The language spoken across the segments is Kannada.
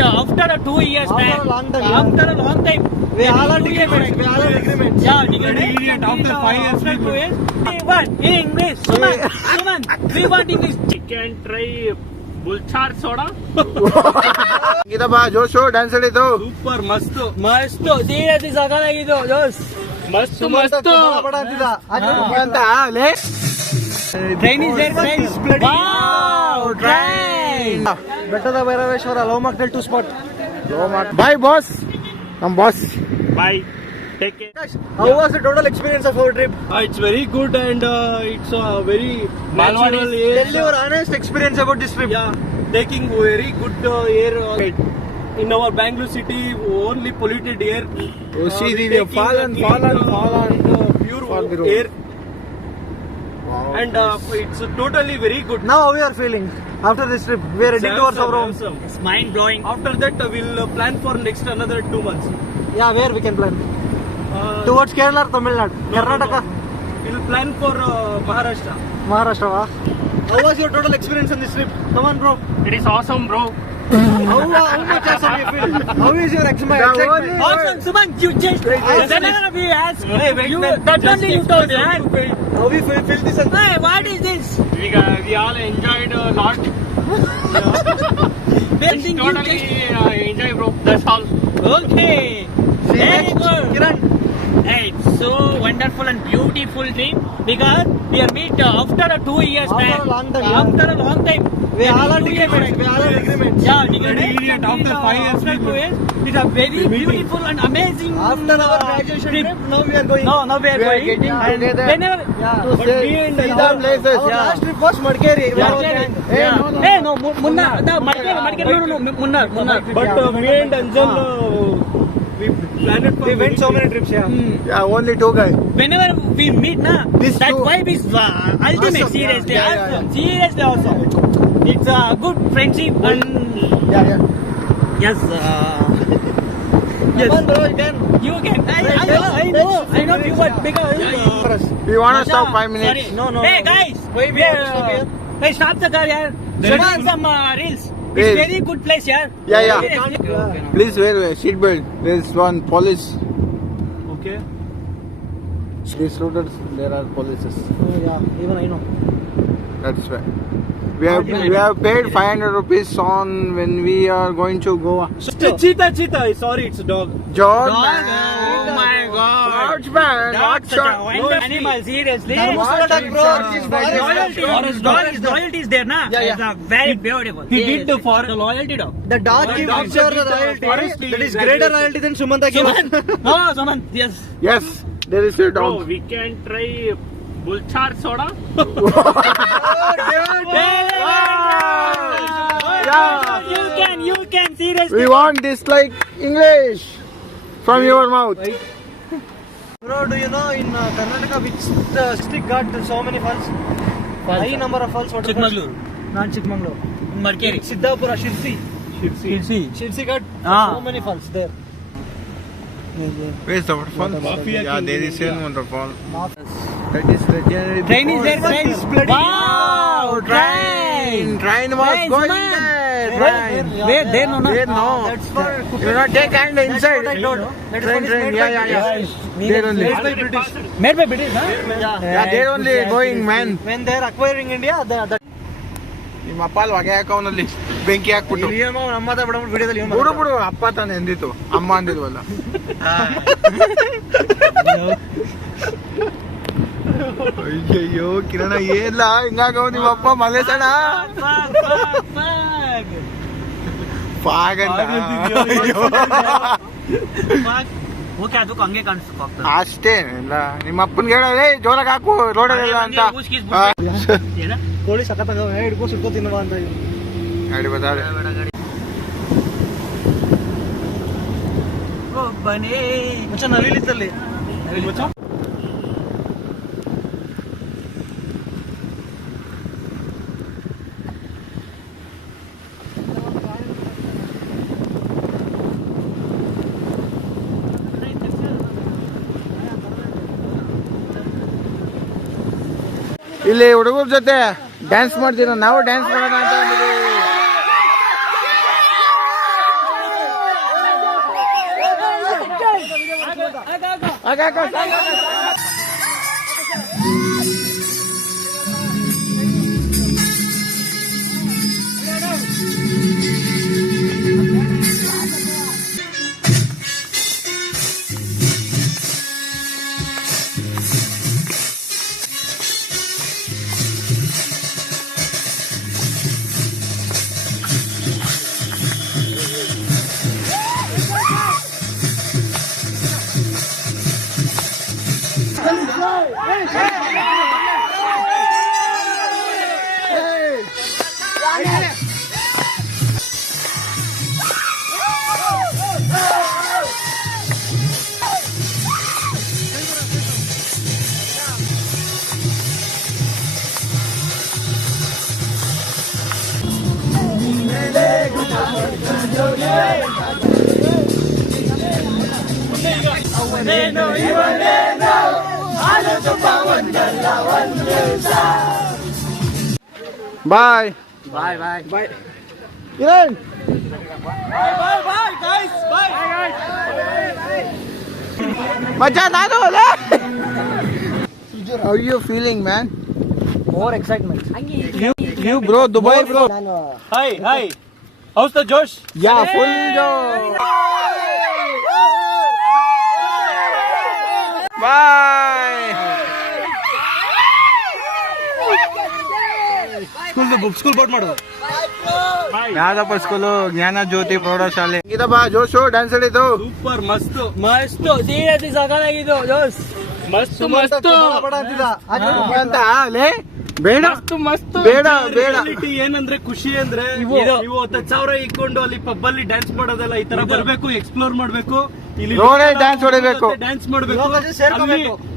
uh, after a two years After back. a long time, After a long time. We all are two years agreements. We all are agreements. Yeah, degree. Idiot, after five years After two years. we want In English. Suman, Suman, we want English. Chicken try ಬುಲ್ಚಾರ್ soda. ಇದಪ್ಪ ಜೋಶು ಡ್ಯಾನ್ಸ್ ಹಿಡಿತು ಸೂಪರ್ ಮಸ್ತ್ ಮಸ್ತ್ ಸೀರಿಯಸ್ಲಿ ಸಕಾಲಾಗಿದ್ದು ಜೋಸ್ ಮಸ್ತ್. ಆಚೆ ಅಂತ ಲೇ ಟ್ರೈನ್ ಇಸ್ ಟ್ರೈನ್ ಟ್ರೈನ್ ಬೆಟ್ಟದ Bhairaveshwara ಲೋಮಕ್ಟಲ್ to spot bye boss ನಮ್ boss Bye. Take care. How was the total experience of our trip Uh, it's very good and uh, it's a very natural air. Tell your honest experience about this trip Yeah, taking very good uh, air. Uh, in our Bangalore city, only polluted air. Oh, see, we the taking, fallen, uh, fallen, clean, uh, fallen. and, uh, pure Fall the road. air. And uh, it's totally very good. Now how you are feeling After this trip? We are heading towards our home. It's mind blowing. After that, uh, we'll uh, plan for next another two months. Yeah, where we can plan? Uh, Towards Kerala or Tamil Nadu? no, no, Karnataka? no. We'll plan for uh, Maharashtra. Maharashtra, va? How was your total experience on this trip? Come on, bro. It is awesome, bro. How, how much awesome you feel? How is your ex- excitement? Awesome, Suman, you just whenever we ask, Hey, wait, you, wait, that just only you express told, yeah? how you feel. How you feel, feel this? and- Hey, what is this? We, uh, we all enjoyed a lot. Where think you Totally just... uh, enjoy, bro. That's all. Okay. Very good. Kiran, Hey, it's so wonderful and beautiful thing because we are meet uh, after a two years After back. a long time, yeah. After a long time. we Yeah, all are two years agreements. back. We all are agreements. Yeah, we Bloody can idiot, after five years after we two years, it's a very beautiful and amazing After our graduation trip. trip, now we are going. No, now we are We are going. getting and together. whenever Yeah. To But say- we and see our- the places. Our Yeah. last trip was Madkeri. Yeah. Our gang. Yeah. no, no, Hey, no, Mu- Munnar. No, Madikeri, Madikeri, no, no, no, Munnar, Munnar. But uh, me and Anjal, uh, we planned for We went so many trips. trips, yeah. Hmm. Yeah, only two guys. Whenever we meet, na, This that too. vibe is uh, ultimate. Awesome, seriously, yeah, yeah, awesome. Seriously, awesome. It's a good friendship and Yeah, yeah. yes, uh, Come on, bro, you can. you can. I, I know, I know, I know you, but because. Uh, We wanna Masha, stop five minutes. Sorry. No, no, Hey guys, Why we are, have to stop here? Hey, stop the car, yaar. There Show some uh, reels. It's very good place, yeah. Yeah, yeah. Please wear a seat belt. There's one police. Okay. These routers, there are polices. Oh, yeah, even I know. That's why. We have we have paid 500 rupees on when we are going to Goa. Cheetah, cheetah. Sorry, it's a dog. George, Dog, oh my god. Large man. seriously? shot. No animal. Seriously. Loyalty. Loyalty. Loyalty is there, na? Yeah, yeah. It's very beautiful. He did the for the loyalty dog. The dog gives her the loyalty. Honestly, that is greater loyalty than Sumanta gives. No, Suman. Yes. Yes. There is a dog. Bro, we can try Bulchar soda. You can, you can, seriously. We want this like English from your mouth. Bro, do you know in uh, Karnataka which the district got so many falls? High number of falls. What Chikmagalur. Not Chikmagalur. Markeri. Siddhapura, Shirsi. Shirsi got Ah. so many falls there. Where's the waterfall? Mafia Yeah, there is a waterfall. That is the January Train is there, train. Wow, train. Train was going man. there. There, Where, there, no, no. No. That's for You not take hand That's inside. what I told. That is Train, is train. made Yeah, by yeah, yeah. British. There only. Made by British. Made by British, huh? Yeah. Yeah, they're only going, man. When they are acquiring India, they, ನಿಮ್ಮ ಅಪ್ಪ ಅಲ್ಲಿ ಹೊಗೆ ಹಾಕೋನಲ್ಲಿ ಬೆಂಕಿ ಹಾಕ್ಬಿಟ್ಟು ನಮ್ಮ ಬಿಡಬಿಟ್ಟು ವಿಡಿಯೋದಲ್ಲಿ ಬಿಡು ಬಿಡು ಅಪ್ಪ ತಾನೆ ಎಂದಿತ್ತು ಅಮ್ಮ ಅಂದಿದ್ವಲ್ಲ ಅಯ್ಯಯ್ಯೋ ಕಿರಣ ಏನ್ಲ? ಹಿಂಗಾಗವ ನಿಮ್ಮ ಅಪ್ಪ ಮಲೇಸಣ ಸಣ್ಣ. ಓಕೆ ಅದಕ್ಕೆ ಹಂಗೆ ಕಾಣಿಸ್ತು ಅಷ್ಟೇ ಇಲ್ಲ. ನಿಮ್ಮ ಅಪ್ಪನ್ಗೆ ಹೇಳೋದೇ ಜೋರಾಗಿ ಹಾಕು ರೋಡಲ್ಲೆಲ್ಲ ಅಂತ. ಕೋಳಿ ಸಖತ್ತಾಗ ಹಿಡ್ಕೊಂಡು ಸುಟ್ಕೋ ತಿನ್ನುವ ಅಂತ. ಗಾಡಿ. ಬದಾಳೆ ಒಬ್ಬನೇ. ಮಚ್ಚ ನವಿಲಿತ್ತಲ್ಲಿ ಇಲ್ಲಿ ಹುಡುಗರ ಜೊತೆ ಡ್ಯಾನ್ಸ್ ಮಾಡ್ತೀರ? ನಾವು ಡ್ಯಾನ್ಸ್ ಮಾಡೋಣ ಅಂತ ಅಂದಿದ್ದೀವಿ. ಬಾಯ್ ಬಾಯ್ ಬಾಯ್ ಬಾಯ್ ಕಿರಣ್ ಬಾಯ್ ಬಾಯ್ ಗೈಸ್ ಬಾಯ್ ಮಚ್ಚಾ ನಾನು how you feeling man more excitement you bro Dubai bro ನಾನು hi hi house the Josh yeah full boy school school boat ಮಾಡೋದು ಯಾವ್ದಪ್ಪ ಸ್ಕೂಲು ಜ್ಞಾನ ಜ್ಯೋತಿ ಪ್ರೌಢಶಾಲೆ. ಇದಪ್ಪ ಜೋಶು ಡ್ಯಾನ್ಸ್ ಹೇಳಿದ್ದು ಸೂಪರ್ ಮಸ್ತ್. ಮಸ್ತ್ ಸೀರಿಯಸ್ಲಿ ಸಕಾಲಾಗಿದ್ದು ಜೋಸ್ ಮಸ್ತ್ ಮಸ್ತ್ ಅಂತ ಲೇ. ಬೇಡ. ಮಸ್ತ್ ಮಸ್ತ್. ಬೇಡ ಬೇಡ. ಏನಂದ್ರೆ ಖುಷಿ ಅಂದ್ರೆ. ನೀವು ಹತ್ತು ಸಾವಿರ ಇಟ್ಕೊಂಡು ಅಲ್ಲಿ ಪಬ್ ಅಲ್ಲಿ ಡ್ಯಾನ್ಸ್ ಮಾಡೋದಲ್ಲ ಈ ತರ ಬರ್ಬೇಕು ಎಕ್ಸ್ಪ್ಲೋರ್ ಮಾಡ್ಬೇಕು. ಇಲ್ಲಿ dance ಹೊಡಿಬೇಕು. ಡ್ಯಾನ್ಸ್ ಮಾಡ್ಬೇಕು.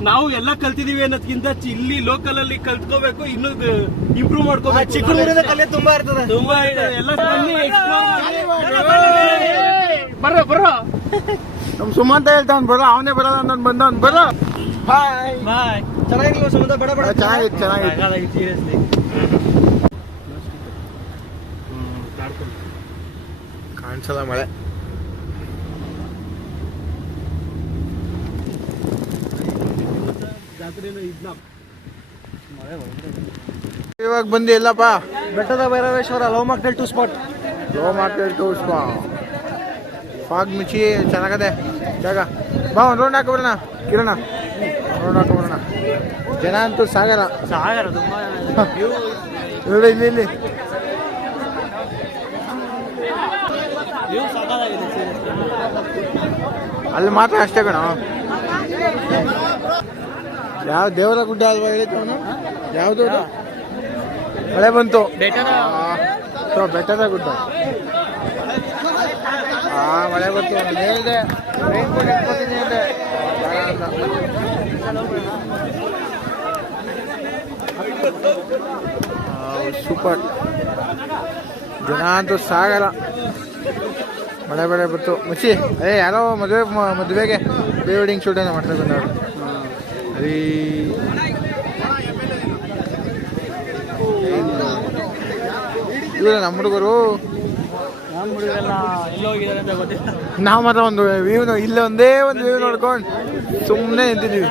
ನಾವು ಎಲ್ಲ ಕಲ್ತಿದೀವಿ ಅನ್ನೋದ್ಕಿಂತ ಚಿ- ಇಲ್ಲಿ ಲೋಕಲ್ ಅಲ್ಲಿ ಕಲ್ತ್ಕೋಬೇಕು ಇನ್ನು ಇಂಪ್ರೂವ್ ಮಾಡ್ಕೋಬೇಕು. ಚಿಕ್ಕಮಗಳೂರಿಂದ ಕಲೆ ತುಂಬಾ ಇರ್ತದೆ. ತುಂಬಾ ಇದೆ ಎಲ್ಲ ಬರ್ರ ಬರ್ರ ನಮ್ ಸುಮಂತ ಹೇಳ್ತಾವ್ ಬರ. ಅವನೇ ಬರೋದ ನಾನು ಬಂದವನ್ ಬರೋ. ಬಾಯ್ ಬಾಯ್ ಚೆನ್ನಾಗಿಲ್ವ ಸಂಬಂಧ ಬಡ ಬಡ ಚೆನ್ನಾಗಿತ್ತು ಚೆನ್ನಾಗಿತ್ತು ಸೀರಿಯಸ್ಲಿ. ಕಾಣಿಸಲ್ಲ ಮಳೆ. ಇವಾಗ ಬಂದಿ ಇಲ್ಲಪ್ಪ ಬೆಟ್ಟದ Bhairaveshwara love mocktail to spot. Low market to spot fog ಮಿಚಿ ಚೆನ್ನಾಗದೆ. ಜಾಗ. ಬಾ ಒಂದು ರೌಂಡ್ ಹಾಕೊಬರೋಣ ಕಿರಣ. ಹಾಕೊಬರೋಣ ಜನ ಅಂತೂ ಸಾಗರ ಸಾಗರ ತುಂಬಾ ಇಲ್ಲಿ ಅಲ್ಲಿ ಮಾತ್ರ ಅಷ್ಟೇ ಕಣ. ಯಾವ ದೇವರ ಗುಡ್ಡ ಅಲ್ವಾ ಹೇಳಿದ್ದು ಅವನು? ಯಾವುದು? ಮಳೆ ಬಂತು. ಬೆಟ್ಟದ. ಗುಡ್ಡ. ಆ ಮಳೆ ಬಂತು. ಹೇಳಿದೆ ರೈನ್ ಕೋಟ್ ಇಟ್ಕೊತೀನಿ ಅಂದೆ. ಬೇಡ ಅಂದ. ಸೂಪರ್. ಜನ ಅಂತೂ ಸಾಗಲ್ಲ ಮಳೆ ಬೆಳೆ ಬಿತ್ತು ಮುಚ್ಚಿ. ಅದೇ ಯಾರೋ ಮದುವೆ, ಮದುವೆಗೆ ಪ್ರೀ ವೆಡ್ಡಿಂಗ್ ಶೂಟ್ ಏನೋ ಮಾಡ್ತಾ ಬಂದವರು. ಅದೇ ಇವರು ನಮ್ಮ ಹುಡುಗರು ನಾವು ಮಾತ್ರ ಒಂದು ವ್ಯೂ ಇಲ್ಲ ಒಂದೇ ಒಂದು ವ್ಯೂ ನೋಡ್ಕೊಂಡು ಸುಮ್ಮನೆ ನಿಂತಿದ್ದೀವಿ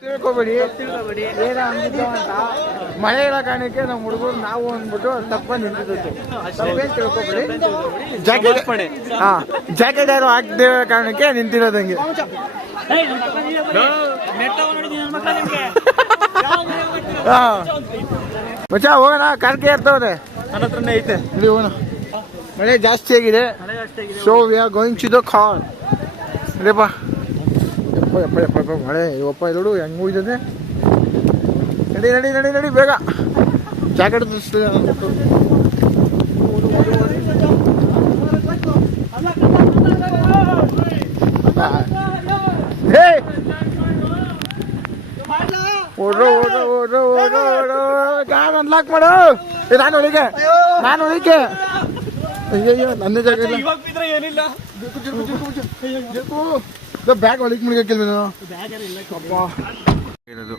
ತಿಳ್ಕೊಬೇಡಿ. ತಿಳ್ಕೊಬೇಡಿ. ಅಂತ. ಮಳೆ ಇರೋ ಕಾರಣಕ್ಕೆ ನಮ್ಮ ಹುಡುಗರು ನಾವು ಅಂದ್ಬಿಟ್ಟು ತಪ್ಪ ನಿಂತಿದ್ದು ತಪ್ಪೇನ್ ತಿಳ್ಕೊಬೇಡಿ. ಜಾಕೆಟ್ ಹಾ ಜಾಕೆಟ್ ಯಾರು ಹಾಕ್ದಿರೋ ಇರೋ ಕಾರಣಕ್ಕೆ ನಿಂತಿರೋದಂಗೆ ಹಾ. ಮಚ್ಚ ಹೋಗೋಣ ಕಾರ್ಕೆ ಇರ್ತವ್ರೆ ನನ್ನ ಹತ್ರನೇ ಐತೆ. ಇಲ್ಲಿ ಹೋಗೋಣ. ಮಳೆ ಜಾಸ್ತಿ ಆಗಿದೆ. So we are going to the call ಅದೇಪ್ಪ ಯಪ್ಪ ಯಪ್ಪ ಯಪ್ಪ ಯಪ್ಪ ಮಳೆ. ಇವಪ್ಪ ಇರೋಡು ಹೆಂಗೆ ಹೋಯ್ತದೆ ನಡಿ ನಡಿ ನಡಿ ನಡಿ ಬೇಗ ಜಾಕೆಟ್ ಓಡ್ರೋ ಓಡ್ರೋ ಓಡ್ರೋ ಓಡ್ರೋ ಓಡೋ ಗಾನ್ ಅನ್ಲಾಕ್ ಮಾಡು ನಾನು ಒಳಗೆ ನಾನು ಒಳಗೆ ಅಯ್ಯಯ್ಯೋ ನನ್ನ ಜಾಗ ಏನಿಲ್ಲ ಬ್ಯಾಗ್ ಒಳಗೆ ಅಪ್ಪ ಇರೋದು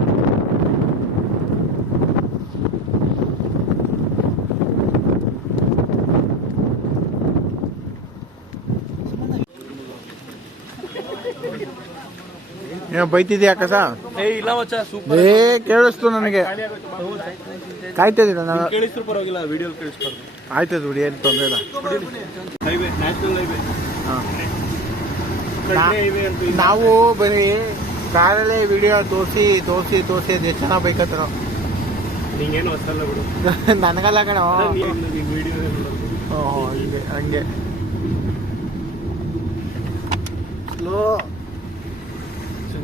ಏನೋ ಬೈತಿದ್ಯಾ ಕಸ? ಏ ಇಲ್ಲ ಮಚ್ಚ ಸೂಪರ್ ಏ ಕೇಳಿಸ್ತು ನನಗೆ. ಕಾಯ್ತಾ ಇದ್ದೀರ ನಾನು? ಕೇಳಿಸ್ರು ಪರವಾಗಿಲ್ಲ ವಿಡಿಯೋ ಕೇಳಿಸ್ಬಾರ್ದು. ಆಯ್ತದ ಬಿಡಿ ಏನು ತೊಂದರೆ ಇಲ್ಲ. ಹೈವೇ ನ್ಯಾಷನಲ್ ಹೈವೇ ಹಾಂ. ನಾವು ಬರೀ ಕಾರಲ್ಲೇ ವಿಡಿಯೋ ತೋರಿಸಿ ತೋರಿಸಿ ತೋರಿಸಿ ಅದು ಎಷ್ಟು ಚೆನ್ನಾಗಿ ಬೈಕತ್ತಾರ ನಿಂಗೇನು ಹೊಸಲ್ಲ ಬಿಡು. ನನಗಲ್ಲ ಕಣ. ವಿಡಿಯೋ ಹಂಗೆ ಹಂಗೆ. Slow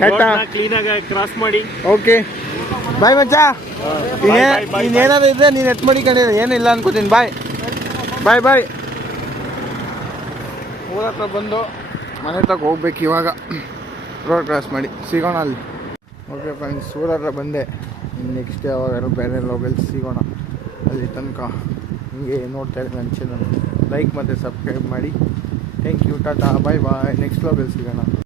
tata. ಕ್ಲೀನ್ ಕ್ರಾಸ್ ಮಾಡಿ. ಓಕೆ ಬಾಯ್ ಮಚ್ಚ. ಇನ್ನೇನಾದ್ರು ಇದ್ರೆ ನೀನು ಎತ್ ಮಾಡಿ ಕಂಡಿಲ್ಲ ಏನಿಲ್ಲ ಅನ್ಕೋತೀನಿ. ಬಾಯ್ ಬಾಯ್ ಬಾಯ್ ಊರ ಹತ್ರ ಬಂದು ಮನೆ ತಗ ಹೋಗ್ಬೇಕು ಇವಾಗ. ರೋಡ್ ಕ್ರಾಸ್ ಮಾಡಿ. ಸಿಗೋಣ ಅಲ್ಲಿ. ಓಕೆ ಫ್ರೆಂಡ್ಸ್ ಊರ ಹತ್ರ ಬಂದೆ. ನೆಕ್ಸ್ಟ್ ಯಾವಾಗಾದ್ರು ಬೇರೆ ಲೋಬಲ್ ಸಿಗೋಣ. ಅಲ್ಲಿ ತನಕ ಹಿಂಗೆ ನೋಡ್ತಾ ಇದ್ದೀನಿ ನನ್ನ ಚಾನಲ್ ಲೈಕ್ ಮತ್ತು ಸಬ್ಸ್ಕ್ರೈಬ್ ಮಾಡಿ. Thank you tata bye bye next ಲೋಬಲ್ ಸಿಗೋಣ.